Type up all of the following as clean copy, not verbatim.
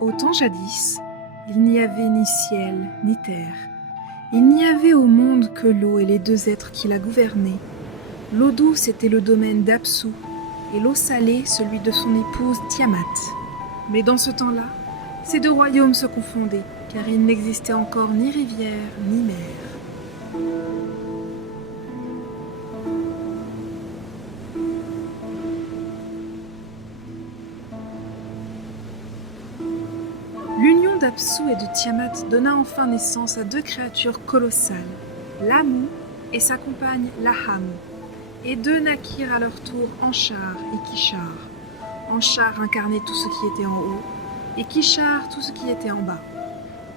Au temps jadis, il n'y avait ni ciel ni terre. Il n'y avait au monde que l'eau et les deux êtres qui la gouvernaient. L'eau douce était le domaine d'Apsu, et l'eau salée celui de son épouse Tiamat. Mais dans ce temps-là, ces deux royaumes se confondaient, car il n'existait encore ni rivière ni mer. L'union d'Apsu et de Tiamat donna enfin naissance à deux créatures colossales, l'Amu et sa compagne l'Ahamu. Et deux naquirent à leur tour Anshar et Kishar. Anshar incarnait tout ce qui était en haut, et Kishar tout ce qui était en bas.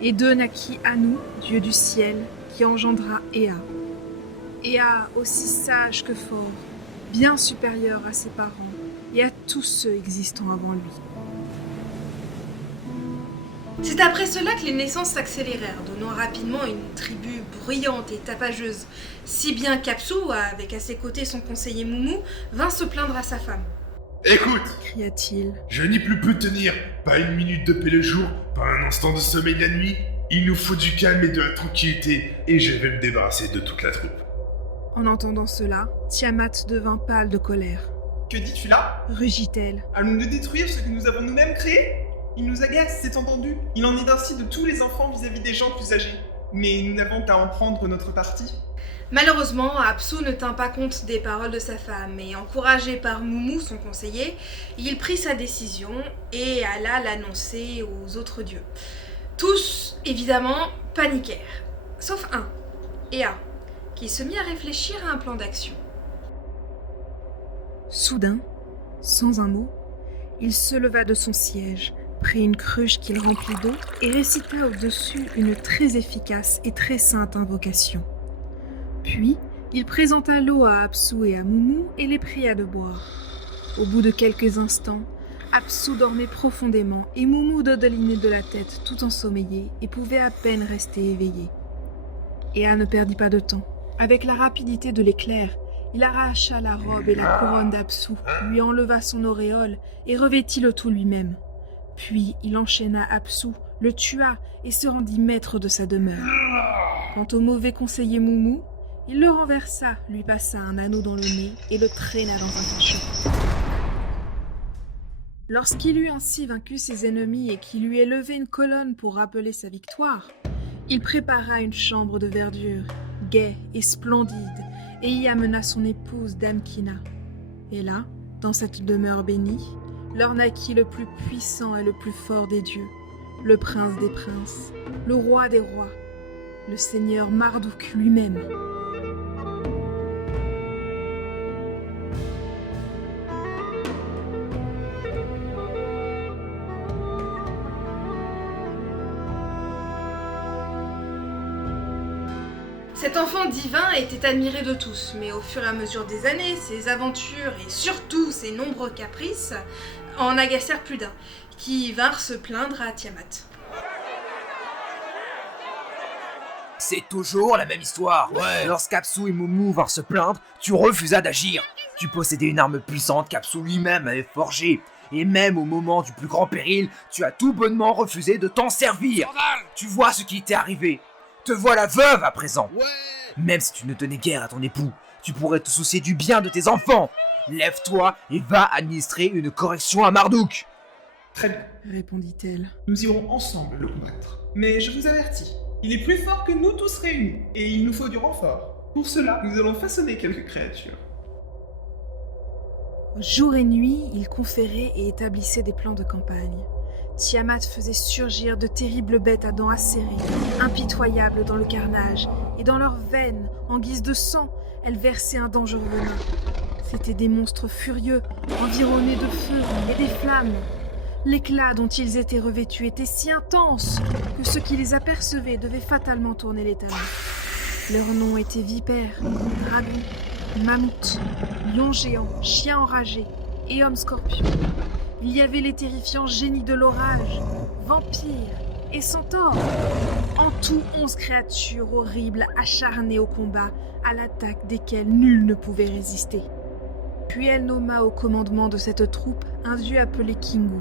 Et deux naquit Anu, dieu du ciel, qui engendra Ea. Ea, aussi sage que fort, bien supérieur à ses parents et à tous ceux existant avant lui. C'est après cela que les naissances s'accélérèrent, donnant rapidement une tribu bruyante et tapageuse, si bien qu'Apsu, avec à ses côtés son conseiller Moumou, vint se plaindre à sa femme. « Écoute » cria-t-il. « Je n'y peux plus tenir, pas une minute de paix le jour, pas un instant de sommeil la nuit. Il nous faut du calme et de la tranquillité, et je vais me débarrasser de toute la troupe. » En entendant cela, Tiamat devint pâle de colère. « Que dis-tu là ?» rugit-elle. « Allons-nous détruire ce que nous avons nous-mêmes créé ? Il nous agace, c'est entendu. Il en est ainsi de tous les enfants vis-à-vis des gens plus âgés. Mais nous n'avons qu'à en prendre notre parti. » Malheureusement, Apsu ne tint pas compte des paroles de sa femme, et encouragé par Moumou, son conseiller, il prit sa décision et alla l'annoncer aux autres dieux. Tous, évidemment, paniquèrent, sauf un, Ea, qui se mit à réfléchir à un plan d'action. Soudain, sans un mot, il se leva de son siège, prit une cruche qu'il remplit d'eau et récita au-dessus une très efficace et très sainte invocation. Puis, il présenta l'eau à Apsu et à Moumou et les pria de boire. Au bout de quelques instants, Apsu dormait profondément et Moumou dodelinait de la tête tout ensommeillé et pouvait à peine rester éveillé. Ea ne perdit pas de temps. Avec la rapidité de l'éclair, il arracha la robe et la couronne d'Apsu, lui enleva son auréole et revêtit le tout lui-même. Puis il enchaîna Apsu, le tua et se rendit maître de sa demeure. Quant au mauvais conseiller Moumou, il le renversa, lui passa un anneau dans le nez et le traîna dans un cachot. Lorsqu'il eut ainsi vaincu ses ennemis et qu'il lui élevé une colonne pour rappeler sa victoire, il prépara une chambre de verdure, gaie et splendide, et y amena son épouse Damkina. Et là, dans cette demeure bénie, leur naquit le plus puissant et le plus fort des dieux, le prince des princes, le roi des rois, le seigneur Marduk lui-même. Cet enfant divin était admiré de tous, mais au fur et à mesure des années, ses aventures et surtout ses nombreux caprices en agacèrent plus d'un, qui vinrent se plaindre à Tiamat. C'est toujours la même histoire. Ouais. Lorsqu'Apsu et Moumou vinrent se plaindre, tu refusas d'agir. Tu possédais une arme puissante qu'Apsu lui-même avait forgée. Et même au moment du plus grand péril, tu as tout bonnement refusé de t'en servir. Tu vois ce qui t'est arrivé. Te voilà veuve à présent. Ouais. Même si tu ne tenais guère à ton époux, tu pourrais te soucier du bien de tes enfants. Lève-toi et va administrer une correction à Marduk. Très bien, répondit-elle. Nous irons ensemble le combattre. Mais je vous avertis, il est plus fort que nous tous réunis, et il nous faut du renfort. Pour cela, nous allons façonner quelques créatures. Jour et nuit, il conférait et établissait des plans de campagne. Tiamat faisait surgir de terribles bêtes à dents acérées, impitoyables dans le carnage, et dans leurs veines, en guise de sang, elle versait un dangereux venin. C'étaient des monstres furieux, environnés de feu et des flammes. L'éclat dont ils étaient revêtus était si intense que ceux qui les apercevaient devaient fatalement tourner les talons. Leurs noms étaient vipères, dragons, mammouths, lions géants, chiens enragés et hommes scorpions. Il y avait les terrifiants génies de l'orage, vampires, et centaures. En tout 11 créatures horribles acharnées au combat, à l'attaque desquelles nul ne pouvait résister. Puis elle nomma au commandement de cette troupe un dieu appelé Kingu.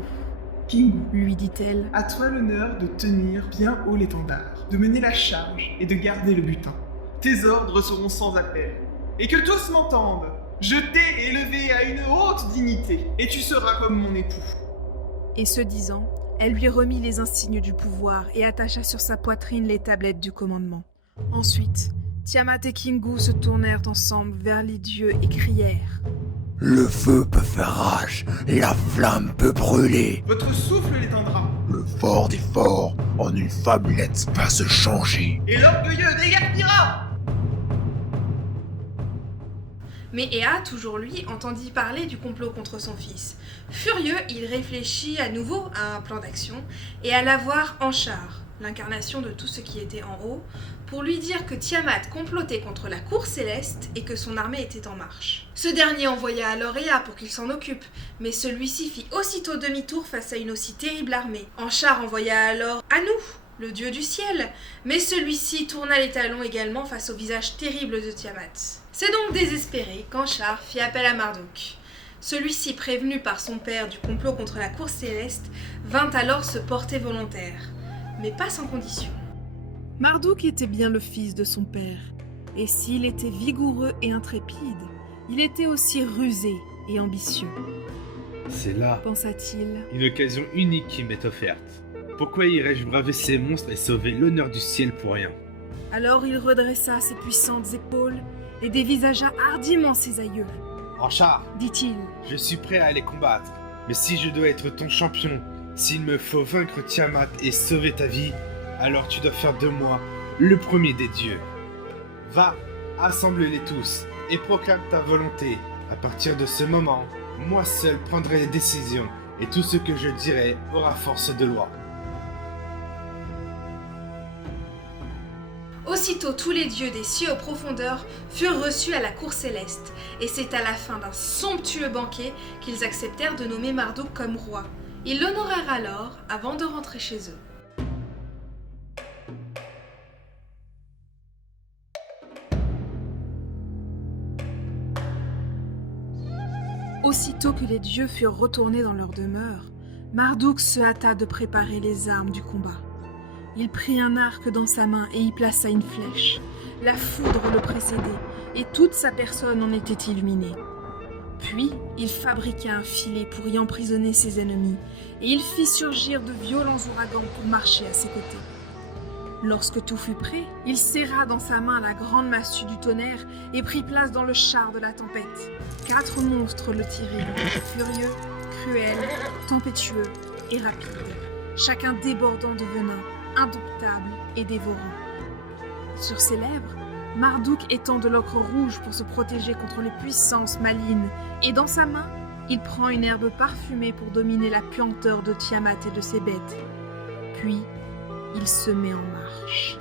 Kingu, Lui dit-elle, à toi l'honneur de tenir bien haut l'étendard, de mener la charge et de garder le butin. Tes ordres seront sans appel. Et que tous m'entendent. Je t'ai élevé à une haute dignité, et tu seras comme mon époux. et ce disant, elle lui remit les insignes du pouvoir et attacha sur sa poitrine les tablettes du commandement. Ensuite, Tiamat et Kingu se tournèrent ensemble vers les dieux et crièrent. Le feu peut faire rage, la flamme peut brûler. Votre souffle l'éteindra, Le fort des forts, en une fabulette, va se changer. et l'orgueilleux déguerpira. Mais Ea, toujours lui, entendit parler du complot contre son fils. Furieux, il réfléchit à nouveau à un plan d'action et alla voir Anshar, l'incarnation de tout ce qui était en haut, pour lui dire que Tiamat complotait contre la cour céleste et que son armée était en marche. Ce dernier envoya alors Ea pour qu'il s'en occupe, mais celui-ci fit aussitôt demi-tour face à une aussi terrible armée. Anshar envoya alors Anu, le dieu du ciel, mais celui-ci tourna les talons également face au visage terrible de Tiamat. C'est donc désespéré qu'Anshar fit appel à Marduk. Celui-ci, prévenu par son père du complot contre la cour céleste, vint alors se porter volontaire, mais pas sans condition. Marduk était bien le fils de son père, et s'il était vigoureux et intrépide, il était aussi rusé et ambitieux, C'est là pensa-t-il. une occasion unique qui m'est offerte. Pourquoi irais-je braver ces monstres et sauver l'honneur du ciel pour rien? Alors il redressa ses puissantes épaules et dévisagea hardiment ses aïeux. Anshar, Dit-il, je suis prêt à les combattre, mais si je dois être ton champion, s'il me faut vaincre Tiamat et sauver ta vie, alors tu dois faire de moi le premier des dieux. Va, assemble-les tous et proclame ta volonté. À partir de ce moment, moi seul prendrai les décisions et tout ce que je dirai aura force de loi. Aussitôt tous les dieux des cieux aux profondeurs furent reçus à la cour céleste, et c'est à la fin d'un somptueux banquet qu'ils acceptèrent de nommer Marduk comme roi. Ils l'honorèrent alors avant de rentrer chez eux. aussitôt que les dieux furent retournés dans leur demeure, Marduk se hâta de préparer les armes du combat. Il prit un arc dans sa main et y plaça une flèche. La foudre le précédait, et toute sa personne en était illuminée. Puis, il fabriqua un filet pour y emprisonner ses ennemis, et il fit surgir de violents ouragans pour marcher à ses côtés. Lorsque tout fut prêt, il serra dans sa main la grande massue du tonnerre et prit place dans le char de la tempête. 4 monstres le tirèrent, furieux, cruels, tempétueux et rapides, chacun débordant de venin, indomptable et dévorant. Sur ses lèvres, Marduk étend de l'ocre rouge pour se protéger contre les puissances malignes, et dans sa main, il prend une herbe parfumée pour dominer la puanteur de Tiamat et de ses bêtes. Puis, il se met en marche.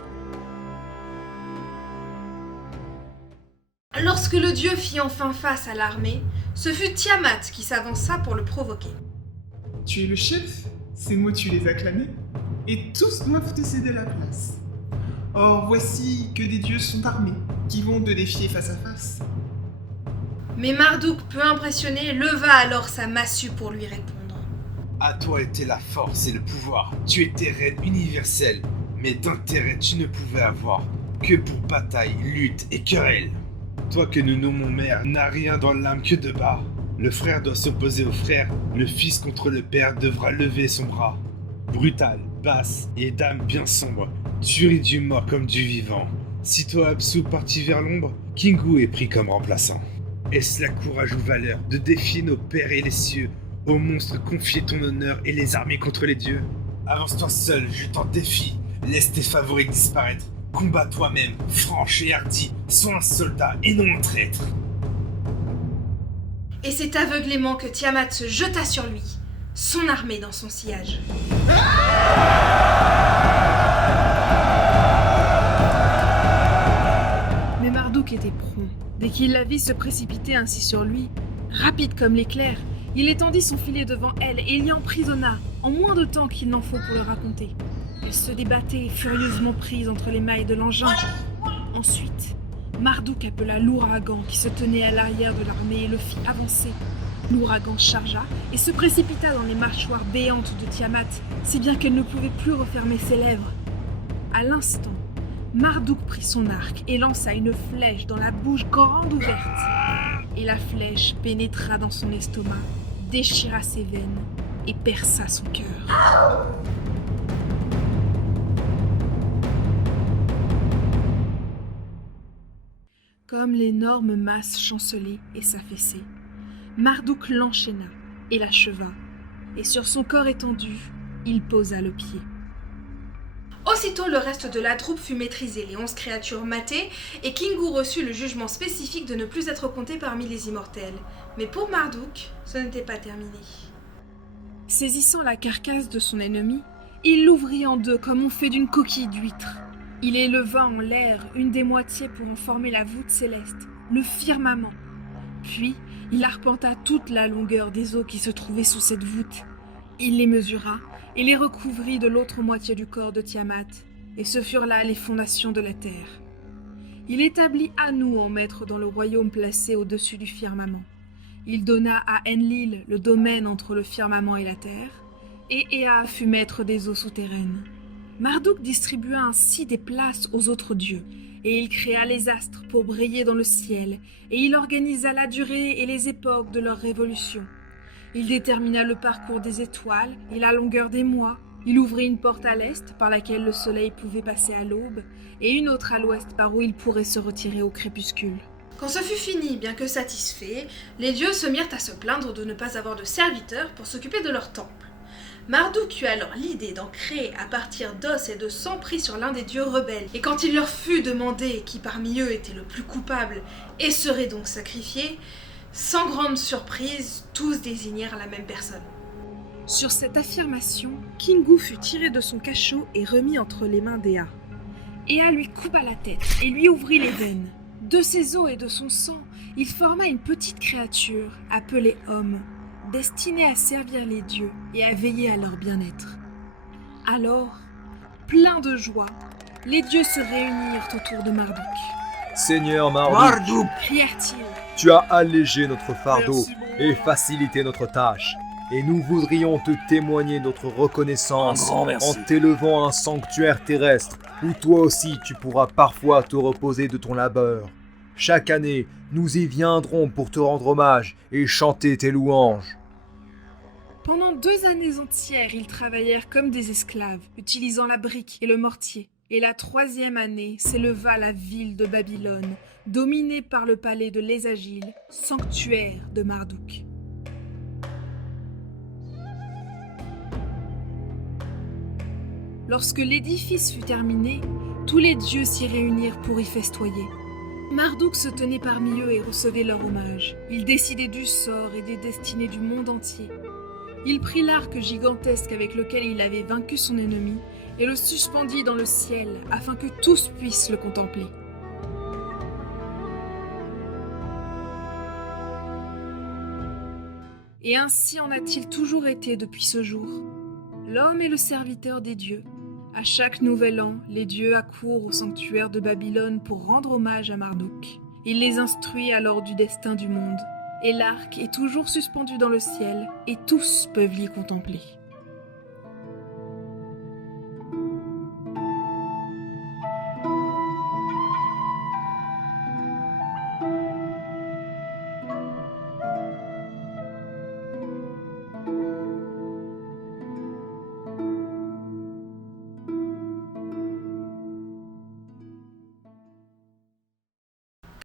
Lorsque le dieu fit enfin face à l'armée, ce fut Tiamat qui s'avança pour le provoquer. Tu es le chef, ces mots tu les as clamés, et tous doivent te céder la place. Or voici que des dieux sont armés, qui vont te défier face à face. Mais Marduk, peu impressionné, leva alors sa massue pour lui répondre. À toi était la force et le pouvoir. Tu étais reine universelle, mais d'intérêt tu ne pouvais avoir que pour bataille, lutte et querelle. Toi que nous nommons mère n'as rien dans l'âme que de bas. Le frère doit s'opposer au frère, le fils contre le père devra lever son bras. Brutale, basse et d'âme bien sombre, tu ris du mort comme du vivant. Si toi Apsu partit vers l'ombre, Kingu est pris comme remplaçant. Est-ce la courage ou valeur de défier nos pères et les cieux? Aux monstres confier ton honneur et les armer contre les dieux? Avance-toi seul, je t'en défie. Laisse tes favoris disparaître. Combat toi-même, franche et hardi. Sois un soldat et non un traître. Et c'est aveuglément que Tiamat se jeta sur lui, son armée dans son sillage. Mais Marduk était prompt. Dès qu'il la vit se précipiter ainsi sur lui, rapide comme l'éclair, il étendit son filet devant elle et l'y emprisonna, en moins de temps qu'il n'en faut pour le raconter. Elle se débattait, furieusement prise entre les mailles de l'engin. Ensuite, Marduk appela l'ouragan qui se tenait à l'arrière de l'armée et le fit avancer. L'ouragan chargea et se précipita dans les mâchoires béantes de Tiamat, si bien qu'elle ne pouvait plus refermer ses lèvres. À l'instant, Marduk prit son arc et lança une flèche dans la bouche grande ouverte. Et la flèche pénétra dans son estomac, déchira ses veines et perça son cœur. Comme l'énorme masse chancelait et s'affaissait, Marduk l'enchaîna et l'acheva, et sur son corps étendu, il posa le pied. Aussitôt, le reste de la troupe fut maîtrisé, les 11 créatures matées, et Kingu reçut le jugement spécifique de ne plus être compté parmi les immortels. Mais pour Marduk, ce n'était pas terminé. Saisissant la carcasse de son ennemi, il l'ouvrit en deux comme on fait d'une coquille d'huître. Il éleva en l'air une des moitiés pour en former la voûte céleste, le firmament. Puis, il arpenta toute la longueur des eaux qui se trouvaient sous cette voûte. Il les mesura et les recouvrit de l'autre moitié du corps de Tiamat, et ce furent là les fondations de la terre. Il établit Anu en maître dans le royaume placé au-dessus du firmament. Il donna à Enlil le domaine entre le firmament et la terre, et Ea fut maître des eaux souterraines. Marduk distribua ainsi des places aux autres dieux, et il créa les astres pour briller dans le ciel, et il organisa la durée et les époques de leur révolution. Il détermina le parcours des étoiles et la longueur des mois. Il ouvrit une porte à l'est par laquelle le soleil pouvait passer à l'aube, et une autre à l'ouest par où il pourrait se retirer au crépuscule. Quand ce fut fini, bien que satisfaits, les dieux se mirent à se plaindre de ne pas avoir de serviteurs pour s'occuper de leur temple. Marduk eut alors l'idée d'en créer à partir d'os et de sang pris sur l'un des dieux rebelles, et quand il leur fut demandé qui parmi eux était le plus coupable et serait donc sacrifié, sans grande surprise, tous désignèrent la même personne. Sur cette affirmation, Kingu fut tiré de son cachot et remis entre les mains d'Ea. Ea lui coupa la tête et lui ouvrit les veines. De ses os et de son sang, il forma une petite créature appelée Homme, destinée à servir les dieux et à veiller à leur bien-être. Alors, pleins de joie, les dieux se réunirent autour de Marduk. Seigneur Marduk, Crièrent-ils. tu as allégé notre fardeau et facilité notre tâche. Et nous voudrions te témoigner notre reconnaissance en t'élevant à un sanctuaire terrestre où toi aussi tu pourras parfois te reposer de ton labeur. Chaque année, nous y viendrons pour te rendre hommage et chanter tes louanges. Pendant 2 années entières, ils travaillèrent comme des esclaves, utilisant la brique et le mortier. Et la 3e année s'éleva la ville de Babylone, dominée par le palais de l'Ésagile, sanctuaire de Marduk. Lorsque l'édifice fut terminé, tous les dieux s'y réunirent pour y festoyer. Marduk se tenait parmi eux et recevait leur hommage. Il décidait du sort et des destinées du monde entier. Il prit l'arc gigantesque avec lequel il avait vaincu son ennemi et le suspendit dans le ciel afin que tous puissent le contempler. Et ainsi en a-t-il toujours été depuis ce jour. L'homme est le serviteur des dieux. À chaque nouvel an, les dieux accourent au sanctuaire de Babylone pour rendre hommage à Marduk. Il les instruit alors du destin du monde. Et l'arc est toujours suspendu dans le ciel et tous peuvent l'y contempler.